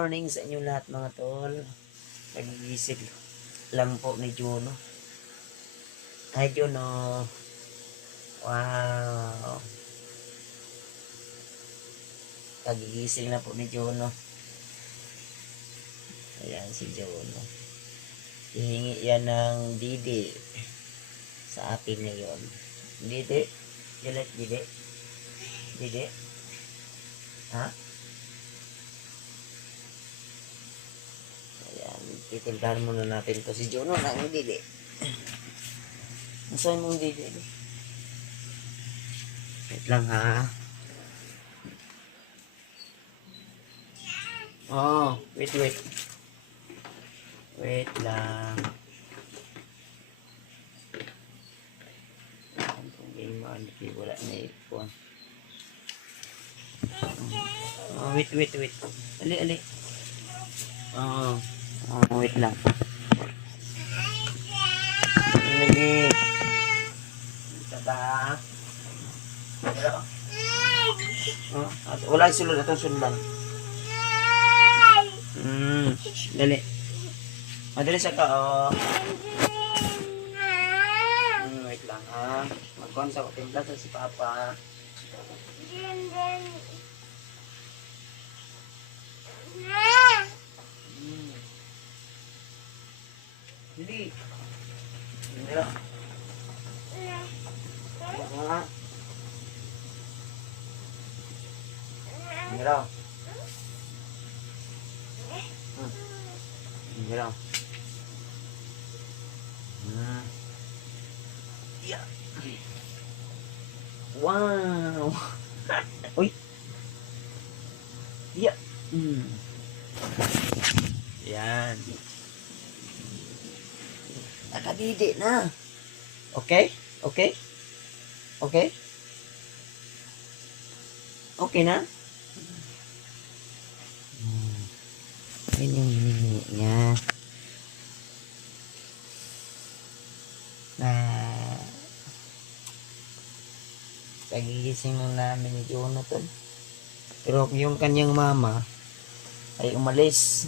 morning sa inyo lahat mga tol. Nagigising lang po ni Juno. Hi Juno. Wow. Nagigising na po ni Juno. Ayan si Juno. Hihingi yan ng Didi sa atin ngayon. Didi? You like Didi? Didi? Ha? Ayan. Titindahan muna natin to si Juno ng Didi. Nasaan mong Didi? Wait lang ha. Oh, wait. Wait lang. Ang game wala na ipon. Oh, wait. Ali. Oh, wait lang. Lagi. Tada. Oh, wala sulod atong sundan. Dali. Madali sa ka, oh. Wait lang, ha. Magkuhan sa timpla sa si Papa. Hindi. Hindi lang. Hindi lang. Hindi lang. Yeah. Wow. Uy. Yeah. Yan. Nakadidi na. Okay? Okay na? Yan yung hinihingi niya. Pagigising mo namin ni Jonathan. Pero yung kanyang mama ay umalis.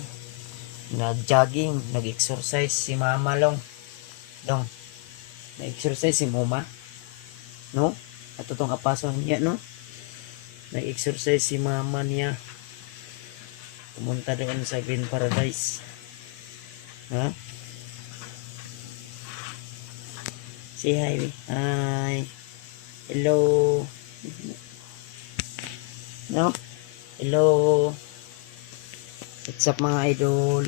Nag-jogging, nag-exercise si mama long. Dong. Nag-exercise si mama. No? At itong kapason niya, no? Nag-exercise si mama niya. Pumunta doon sa Green Paradise. Ha? Say hi. Hi. Hello. No? Hello. What's up mga idol?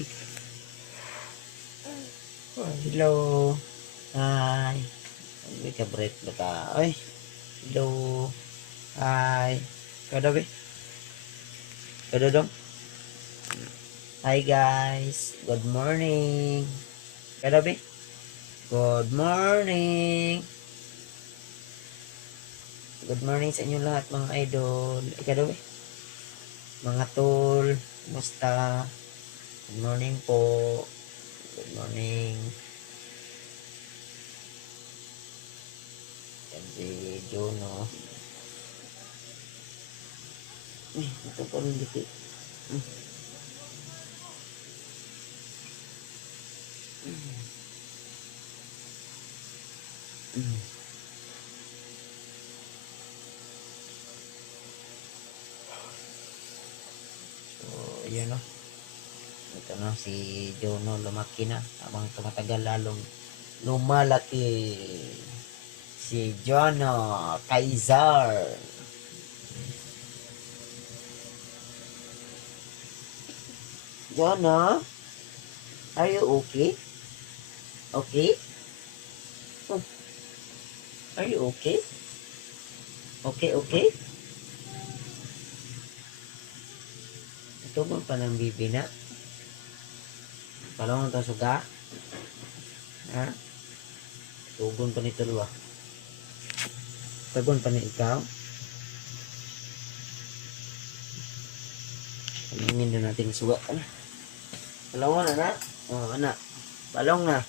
Hello. Hi. May kabret ba ta? Ay. Hello. Hi. Kadabi? Kadodong? Hi guys. Good morning. Kadabi? Good morning. Good morning sa inyo lahat mga idol. Ikaw mga tol, kumusta? Good morning po. Good morning. Yan si Juno. Ito po rin dito. Ayan o. Ito na si Juno lumaki na. Habang tumatagal lalong lumalaki si Juno Kaizar. Juno, are you okay? Okay? Are you okay? Okay? Tugon pa ng bibi na. Palong ang suga. Ha? Tugon pa ni Tulwa. Tugon pa ni ikaw. Pamingin na natin suga. Palong na. Oh, anak. Palong na.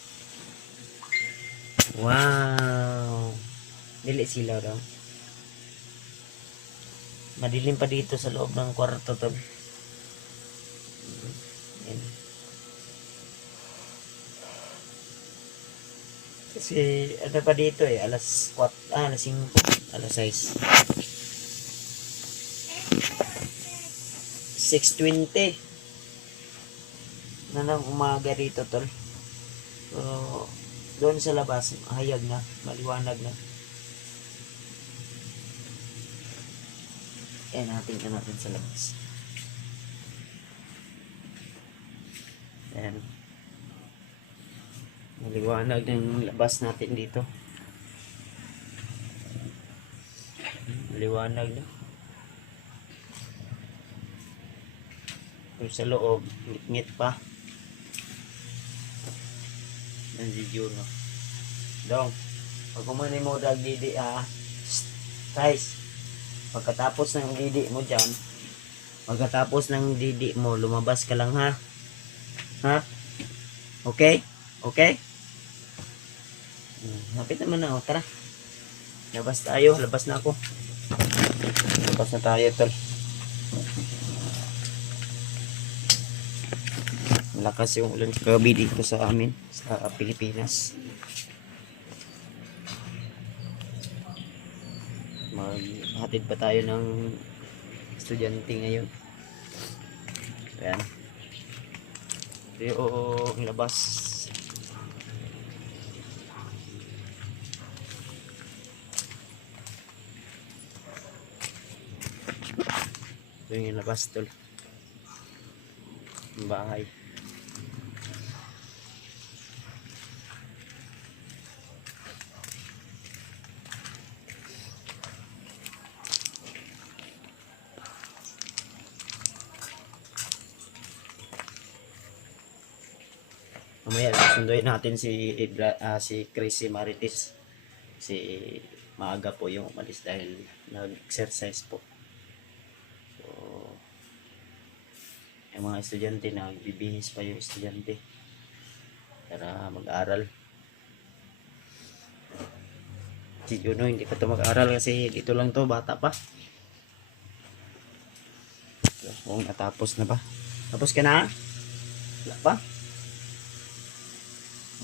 Wow. Dili sila daw. Madilim pa dito sa loob ng kwarto to. Yan. Kasi ano pa dito eh, alas 5, alas 6. 6:20 na ng umaga dito tol. So, doon sa labas, hayag na, maliwanag na. Ayan, natin sa labas. Ayan. Maliwanag ng labas natin dito. Maliwanag na. Kung sa loob, ngit pa. Yan si Juno. Dong, pag kumanin mo dag didi guys, pagkatapos ng didi mo dyan, pagkatapos ng didi mo, lumabas ka lang ha. Ha? Okay? Okay? Lapit naman na, tara. Labas tayo, labas na ako. Labas na tayo, tol. Malakas yung ulan kagabi dito sa amin, sa Pilipinas. Maghatid pa tayo ng estudyante ngayon. Ayan. Ito yung labas. Ito yung labas, tol. Yung bahay. Mamaya susunduin natin si Chrissy Marites. Si maaga po yung umalis dahil nag-exercise po. So, yung mga estudyante, nagbibihis pa yung estudyante para mag-aral. Si Juno hindi pa ito mag-aral kasi dito lang to, bata pa. So, kung natapos na ba? Tapos ka na? Wala pa?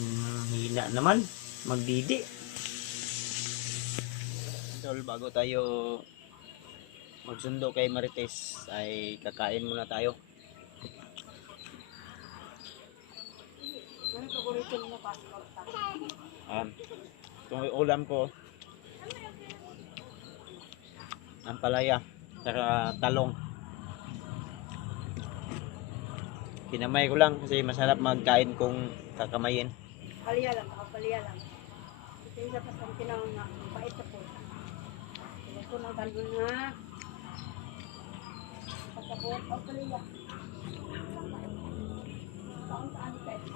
Hina naman magdidi. Tol, bago tayo magsundo kay Marites ay kakain muna tayo. Ano paborito mo pa? Itong ulam ko, ampalaya saka talong. Kinamay ko lang kasi masarap magkain kung kakamayin. Palya lang, palya lang. Ito yung dapat ang tinawag na pait na po. Ito ng balon na. Pasabot, palya. Saan tayo?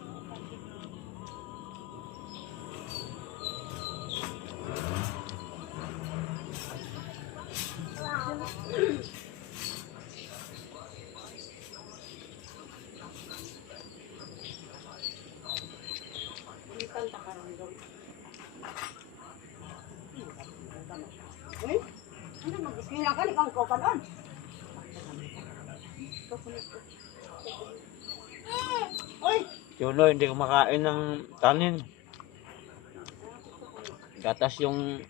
Ano mag-ismila ka? Ikaw ko pa doon. Uy! Juno, hindi kumakain ng kanin. Gatas yung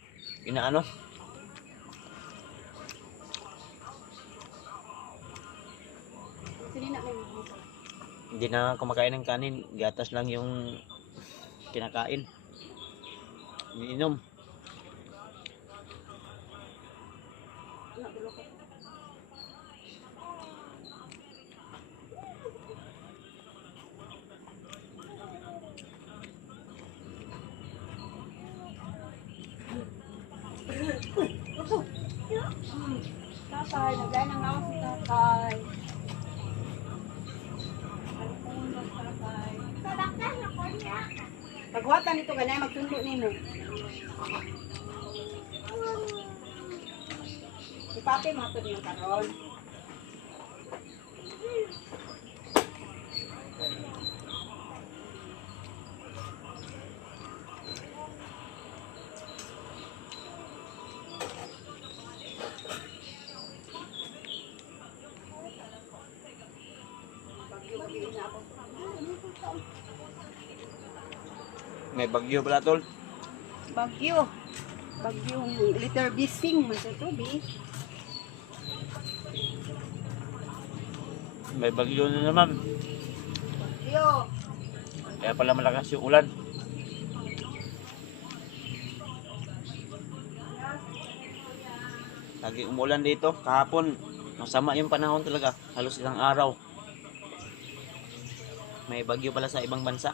inaano. Hindi na kumakain ng kanin. Gatas lang yung kinakain. Iniinom. Tatay, nagay ng ako si tatay. Pagwatan nito ganyan, magsundo nimo. Si papi matod yung karon. May bagyo pala tol. Bagyo. Bagyong liter bising man sa tubig. May bagyo na naman. Bagyo. Kaya pala malakas yung ulan. Lagi umulan dito. Kahapon, masama yung panahon talaga. Halos ilang araw. May bagyo pala sa ibang bansa.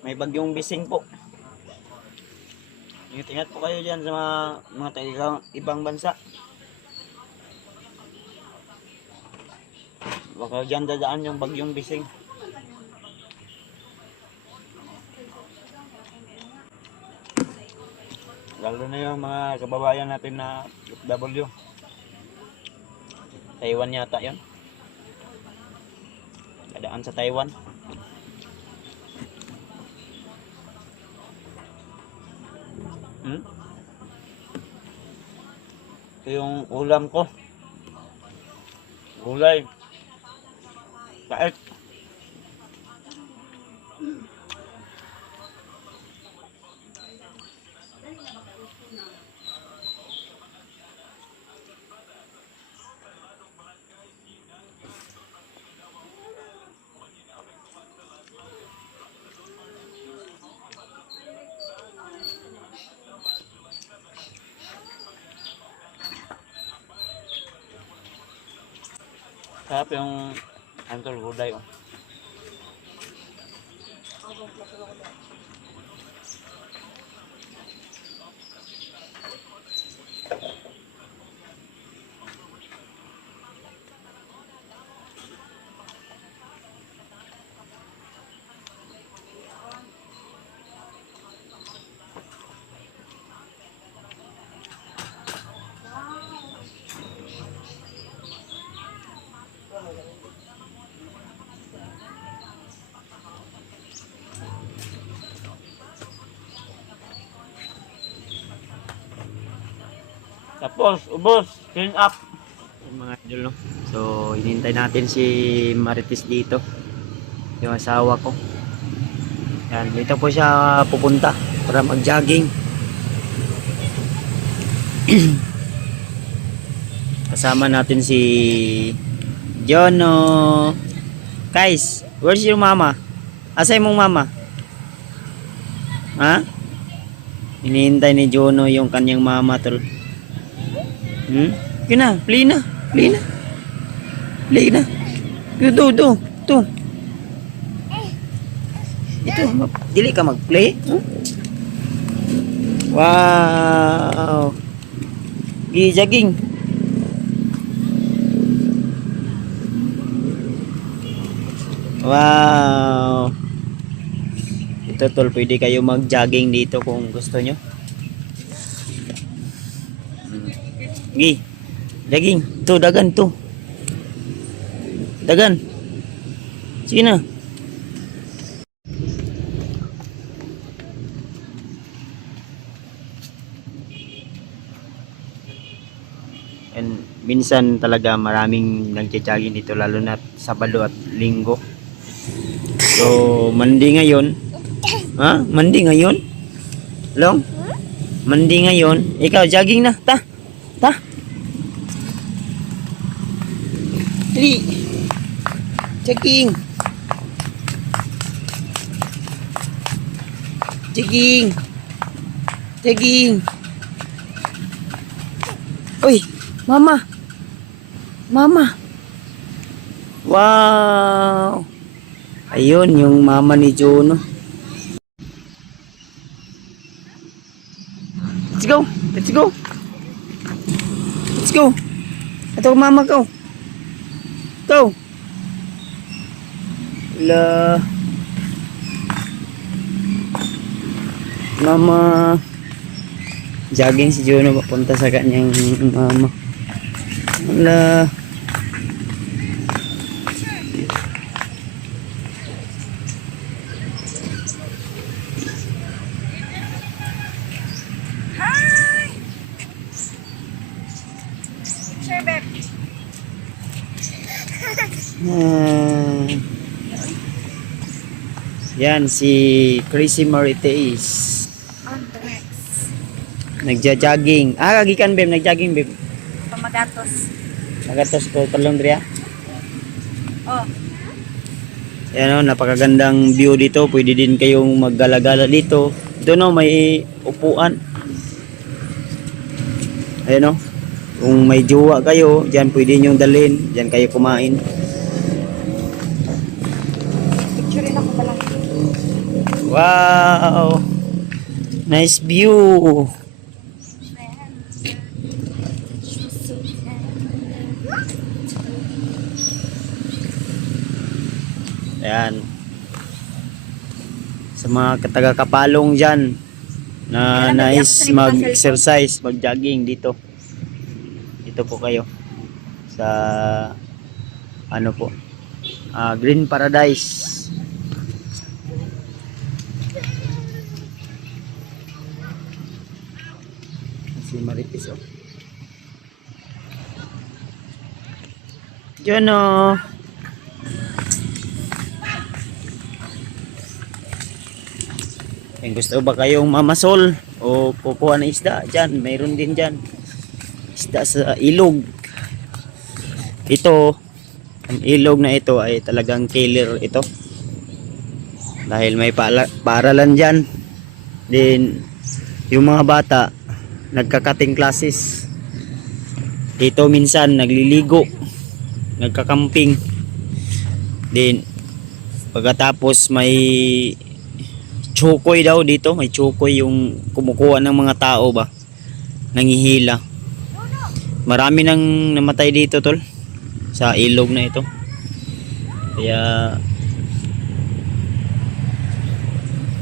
May bagyong bising po. Ingat-ingat po kayo dyan sa mga ibang bansa. Baka dyan dadaan yung bagyong bising. Lalo na yung mga kababayan natin na OFW. Taiwan yata yun. Dadaan sa Taiwan. Ito yung ulam ko. Gulay. Kahit. Sarap yung antol gulay. Oh. Tapos, ubos, clean up. Mga idol, no? So, hinintay natin si Marites dito. Yung asawa ko. Yan, dito po siya pupunta para mag-jogging. Kasama natin si Jono. Guys, where's your mama? Asa mong mama? Ha? Hinihintay ni Jono yung kanyang mama, tol. Yun na, play na. Play na. Play na. Ito. Ito, dili ka mag-play. Wow. Gi-jogging. Wow. Ito tol, pwede kayo mag-jogging dito kung gusto nyo. Gi, jogging. Tuh, dagan tuh. Dagan. Sige na. And minsan talaga maraming nagja-jogging dito lalo na Sabado at Linggo. So, mandi ngayon. Ha? Mandi ngayon? Long? Mandi ngayon. Ikaw, jogging na. Ta. Dali. Jogging. Uy, mama. Wow. Ayun, yung mama ni Jono. Let's go. Ito mama ko. Go. La. Mama. Jogging si Juno papunta sa kanyang mama. Wala. Sure, babe. Yan si Crazy Marites. On the next. Nagja-jogging. Kagikan beb, nagjogging beb. Pamagatos. Nagatos ko talong diri. Oh. Yan o, napakagandang view dito. Pwede din kayong maggala-gala dito. Doon o, may upuan. Ayan o. Kung may jowa kayo, dyan pwede nyo dalhin. Dyan kayo kumain. Picture rin ako pala. Wow! Nice view! Ayan. Sa mga taga-Kapalong dyan na nais mag-exercise, mag-jogging dito. Dito po kayo sa ano po, Green Paradise. Si Marites oh. Diyan oh. Kung gusto ba kayong mamasol o kukuha ng isda, dyan, mayroon din dyan. Isda sa ilog. Ito, ang ilog na ito ay talagang killer ito. Dahil may paaralan dyan. Then, yung mga bata, nagkakating classes. Dito minsan, nagliligo. Nagkakamping. Then, pagkatapos may chokoy daw dito, may chokoy yung kumukuha ng mga tao ba, nangihila. Marami nang namatay dito tol sa ilog na ito, kaya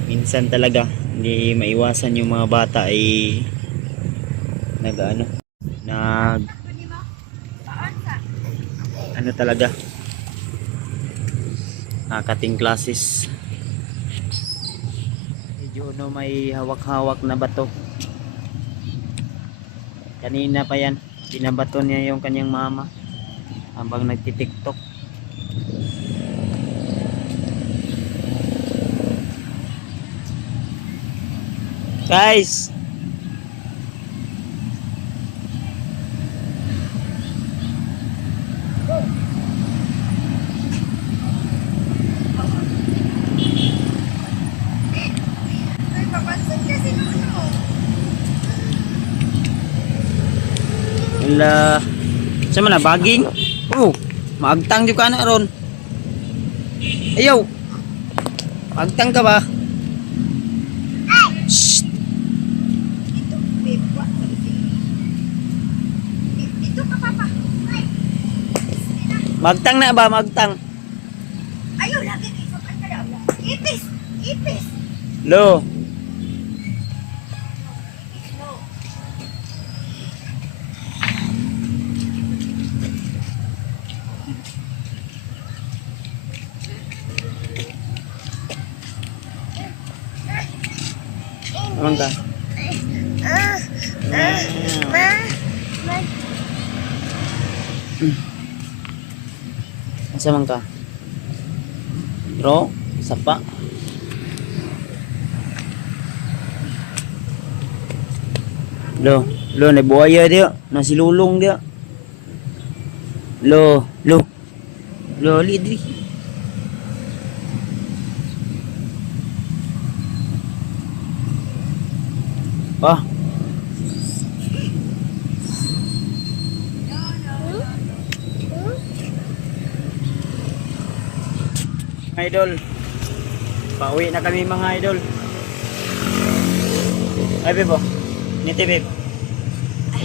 minsan talaga hindi maiwasan yung mga bata ay nag ano talaga, nakating classes. Juno may hawak-hawak na bato. Kanina pa yan, binabato niya yung kanyang mama habang nagtitiktok. Guys, wala sa mana baging. Oh, maagtang di ka na ron. Ayaw, maagtang ka ba? Shh. Ito ka, papa. Maagtang na ba, maagtang? Ayaw, lagi kayo sa kanya. Ipis! Ipis! Lo. Amang ka? Asa man ka? Bro, sapa. Lo, na buaya dia, nasi lulung dia. Lo, lihat di. Ah. Idol. Pauwi na kami mga idol. Ay bebo. Niti beb.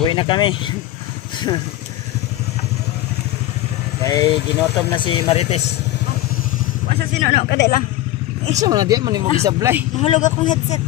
Uwi na kami. Kay ginotom na si Marites. Wasa sino no, kadai lang. Isa man na di man mo gisablay. Nahulog akong headset.